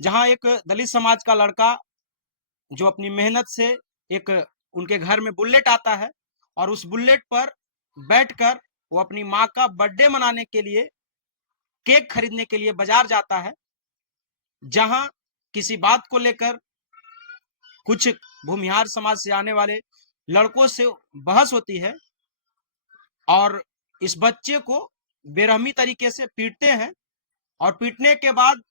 जहां एक दलित समाज का लड़का जो अपनी मेहनत से एक उनके घर में बुलेट आता है और उस बुलेट पर बैठकर वो अपनी माँ का बर्थडे मनाने के लिए केक खरीदने के लिए बाजार जाता है, जहां किसी बात को लेकर कुछ भूमिहार समाज से आने वाले लड़कों से बहस होती है और इस बच्चे को बेरहमी तरीके से पीटते हैं और पीटने के बाद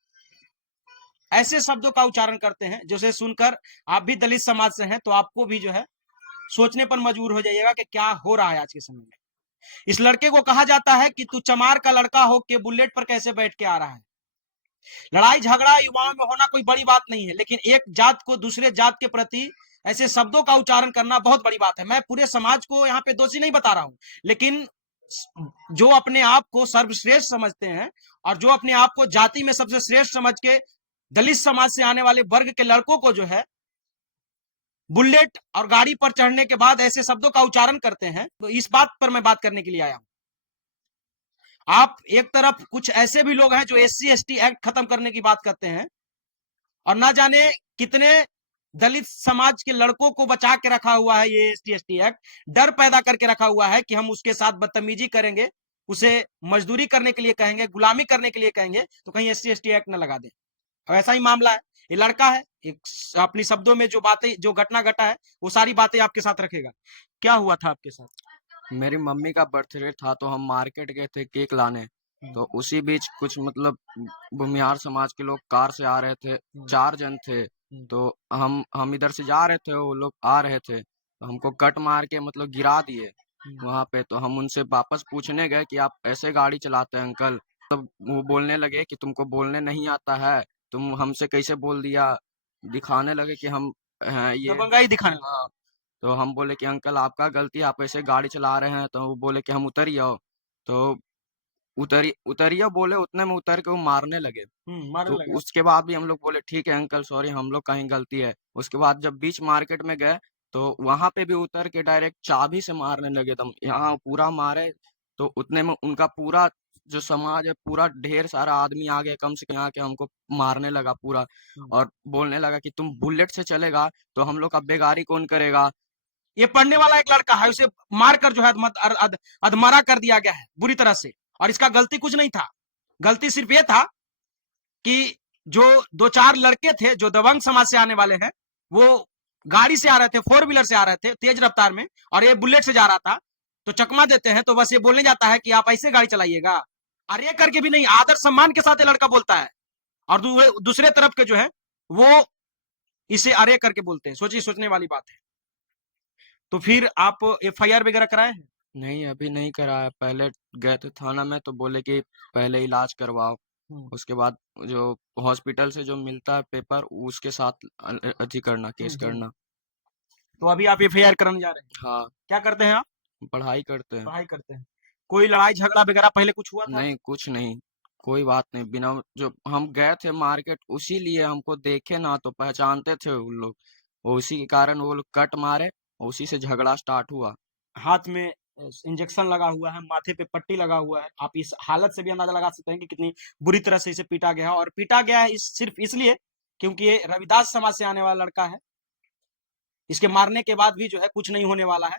ऐसे शब्दों का उच्चारण करते हैं जिसे सुनकर आप भी दलित समाज से हैं तो आपको भी जो है सोचने पर मजबूर हो जाइएगा कि क्या हो रहा है आज के समय में। इस लड़के को कहा जाता है कि तू चमार का लड़का हो के बुलेट पर कैसे बैठ के आ रहा है। लड़ाई झगड़ा युवाओं में होना कोई बड़ी बात नहीं है, लेकिन एक जात को दूसरे जात के प्रति ऐसे शब्दों का उच्चारण करना बहुत बड़ी बात है। मैं पूरे समाज को यहाँ पे दोषी नहीं बता रहा हूं, लेकिन जो अपने आप को सर्वश्रेष्ठ समझते हैं और जो अपने आप को जाति में सबसे श्रेष्ठ समझ के दलित समाज से आने वाले वर्ग के लड़कों को जो है बुलेट और गाड़ी पर चढ़ने के बाद ऐसे शब्दों का उच्चारण करते हैं, तो इस बात पर मैं बात करने के लिए आया हूं। आप एक तरफ कुछ ऐसे भी लोग हैं जो SC/ST एक्ट खत्म करने की बात करते हैं और ना जाने कितने दलित समाज के लड़कों को बचा के रखा हुआ है ये SC/ST एक्ट, डर पैदा करके रखा हुआ है कि हम उसके साथ बदतमीजी करेंगे, उसे मजदूरी करने के लिए कहेंगे, गुलामी करने के लिए कहेंगे तो कहीं SC/ST एक्ट न लगा दें। और ऐसा ही मामला है, ये लड़का है, एक अपनी शब्दों में जो बातें जो घटना घटा है वो सारी बातें आपके साथ रखेगा। क्या हुआ था आपके साथ? मेरी मम्मी का बर्थडे था तो हम मार्केट गए थे केक लाने। तो उसी बीच कुछ मतलब भूमिहार समाज के लोग कार से आ रहे थे, 4 जन थे। तो हम इधर से जा रहे थे, वो लोग आ रहे थे तो हमको कट मार के मतलब गिरा दिए वहां पे। तो हम उनसे वापस पूछने गए कि आप ऐसे गाड़ी चलाते हैं अंकल? तब वो बोलने लगे कि तुमको बोलने नहीं आता है, तुम हमसे कैसे बोल दिया। दिखाने लगे कि हम हैं ये। दबंगाई दिखाने लगा। हाँ। तो हम बोले कि अंकल आपका गलती, आप ऐसे गाड़ी चला रहे हैं। तो वो बोले कि हम उतर ही आओ। तो उतरिए बोले, उतने में उतर के वो मारने लगे। मारने तो लगा। उसके बाद भी हम लोग बोले ठीक है अंकल सॉरी, हम लोग का ही गलती है। उसके बाद जब बीच मार्केट में गए तो वहां पे भी उतर के डायरेक्ट चाबी से मारने लगे। दम यहाँ पूरा मारे। तो उतने में उनका पूरा जो समाज है, पूरा ढेर सारा आदमी आ गया कम से कम, आके हमको मारने लगा पूरा। और बोलने लगा कि तुम बुलेट से चलेगा तो हम लोग का बेगारी कौन करेगा। ये पढ़ने वाला एक लड़का है, उसे मारकर जो है अधमरा कर दिया गया है बुरी तरह से, और इसका गलती कुछ नहीं था। गलती सिर्फ ये था कि जो दो चार लड़के थे जो दबंग समाज से आने वाले हैं, वो गाड़ी से आ रहे थे, 4 व्हीलर से आ रहे थे तेज रफ्तार में, और ये बुलेट से जा रहा था। तो चकमा देते हैं तो बस ये बोलने जाता है कि आप ऐसे गाड़ी चलाइएगा, अरे करके भी नहीं, आदर सम्मान के साथ ये लड़का बोलता है। और दूसरे तरफ के जो है वो इसे अरे करके बोलते हैं। सोचिए, सोचने वाली बात है। तो फिर आप FIR वगैरह कराए हैं? नहीं अभी नहीं कराया। पहले गए थे थाना में तो बोले कि पहले इलाज करवाओ, उसके बाद जो हॉस्पिटल से जो मिलता है पेपर उसके साथ अथी करना, केस करना। तो अभी आप FIR कराने जा रहे हैं? हाँ। क्या करते हैं आप? पढ़ाई करते हैं। पढ़ाई करते हैं। कोई लड़ाई झगड़ा वगैरह पहले कुछ हुआ था? नहीं कुछ नहीं, कोई बात नहीं। बिना जो हम गए थे मार्केट उसी लिए, हमको देखे ना तो पहचानते थे उन लोग, उसी के कारण वो लोग कट मारे, उसी से झगड़ा स्टार्ट हुआ। हाथ में इंजेक्शन लगा हुआ है, माथे पे पट्टी लगा हुआ है। आप इस हालत से भी अंदाजा लगा सकते हैं कि कितनी बुरी तरह से इसे पीटा गया है, और पीटा गया है सिर्फ इसलिए क्योंकि ये रविदास समाज से आने वाला लड़का है। इसके मारने के बाद भी जो है कुछ नहीं होने वाला है।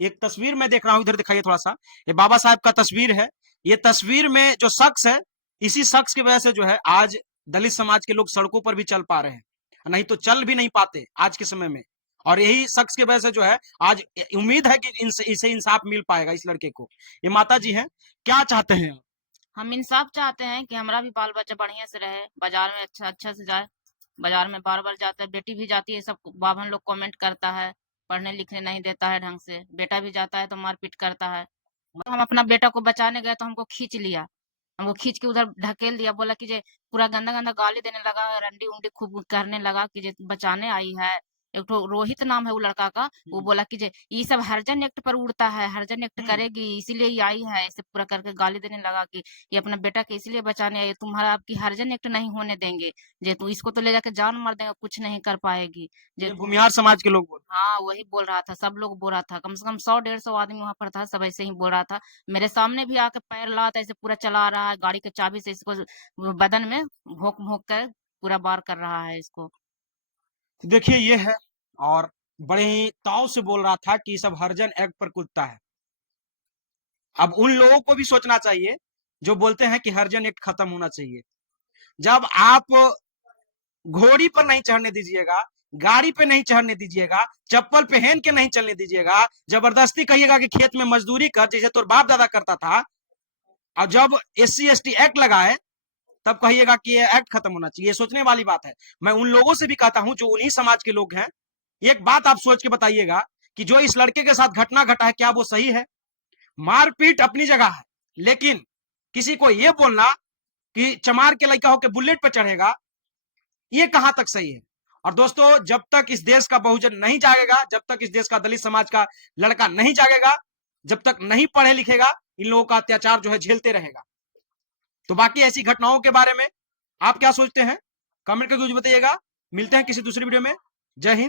एक तस्वीर मैं देख रहा हूं, इधर दिखाइए थोड़ा सा। ये बाबा साहब का तस्वीर है। ये तस्वीर में जो शख्स है, इसी शख्स की वजह से जो है आज दलित समाज के लोग सड़कों पर भी चल पा रहे हैं, नहीं तो चल भी नहीं पाते आज के समय में। और यही शख्स की वजह से जो है आज उम्मीद है कि इसे इंसाफ मिल पाएगा इस लड़के को। ये माता जी हैं, क्या चाहते हैं आप? हम इंसाफ चाहते हैं कि हमारा भी बाल बच्चा बढ़िया से रहे, बाजार में अच्छा अच्छा से जाए। बाजार में बार बार जाता है, बेटी भी जाती है, सब बाभन लोग कमेंट करता है, पढ़ने लिखने नहीं देता है ढंग से। बेटा भी जाता है तो मारपीट करता है। तो हम अपना बेटा को बचाने गए तो हमको खींच लिया, हमको खींच के उधर ढकेल दिया, बोला कि जे पूरा गंदा गंदा गाली देने लगा, रंडी उंडी खूब करने लगा कि जे बचाने आई है। एक तो रोहित नाम है वो लड़का का, वो बोला कि जे ये सब हरजन एक्ट पर उड़ता है, हरजन एक्ट करेगी इसीलिए ये आई है, ऐसे पूरा करके गाली देने लगा कि ये अपना बेटा के इसलिए बचाने आई, तुम्हारा आपकी हरजन एक्ट नहीं होने देंगे, जे तू इसको तो ले जाके जान मार देगा, कुछ नहीं कर पाएगी जे। ये भूमिहार समाज के लोग बोल हाँ वही बोल रहा था, सब लोग बोल रहा था, कम से कम 100-150 आदमी वहां पर था, सब ऐसे ही बोल रहा था। मेरे सामने भी आके पैर लात ऐसे पूरा चला रहा है, गाड़ी के चाबी से इसको बदन में भोंक भोंक कर पूरा बार कर रहा है इसको। तो देखिए ये है, और बड़े ही ताव से बोल रहा था कि सब हरिजन एक्ट पर कूदता है। अब उन लोगों को भी सोचना चाहिए जो बोलते हैं कि हरिजन एक्ट खत्म होना चाहिए। जब आप घोड़ी पर नहीं चढ़ने दीजिएगा, गाड़ी पे नहीं चढ़ने दीजिएगा, चप्पल पहन के नहीं चलने दीजिएगा, जबरदस्ती कहिएगा कि खेत में मजदूरी कर जैसे तोर बाप दादा करता था, और जब SC/ST एक्ट लगाए तब कहिएगा कि ये एक्ट खत्म होना चाहिए। ये सोचने वाली बात है। मैं उन लोगों से भी कहता हूं जो उन्हीं समाज के लोग हैं, एक बात आप सोच के बताइएगा कि जो इस लड़के के साथ घटना घटा है क्या वो सही है? मारपीट अपनी जगह है, लेकिन किसी को ये बोलना कि चमार के लड़का होकर बुलेट पर चढ़ेगा, ये कहां तक सही है? और दोस्तों, जब तक इस देश का बहुजन नहीं जागेगा, जब तक इस देश का दलित समाज का लड़का नहीं जागेगा, जब तक नहीं पढ़े लिखेगा, इन लोगों का अत्याचार जो है झेलते रहेगा। तो बाकी ऐसी घटनाओं के बारे में आप क्या सोचते हैं? कमेंट करके जरूर बताइएगा। मिलते हैं किसी दूसरी वीडियो में। जय हिंद।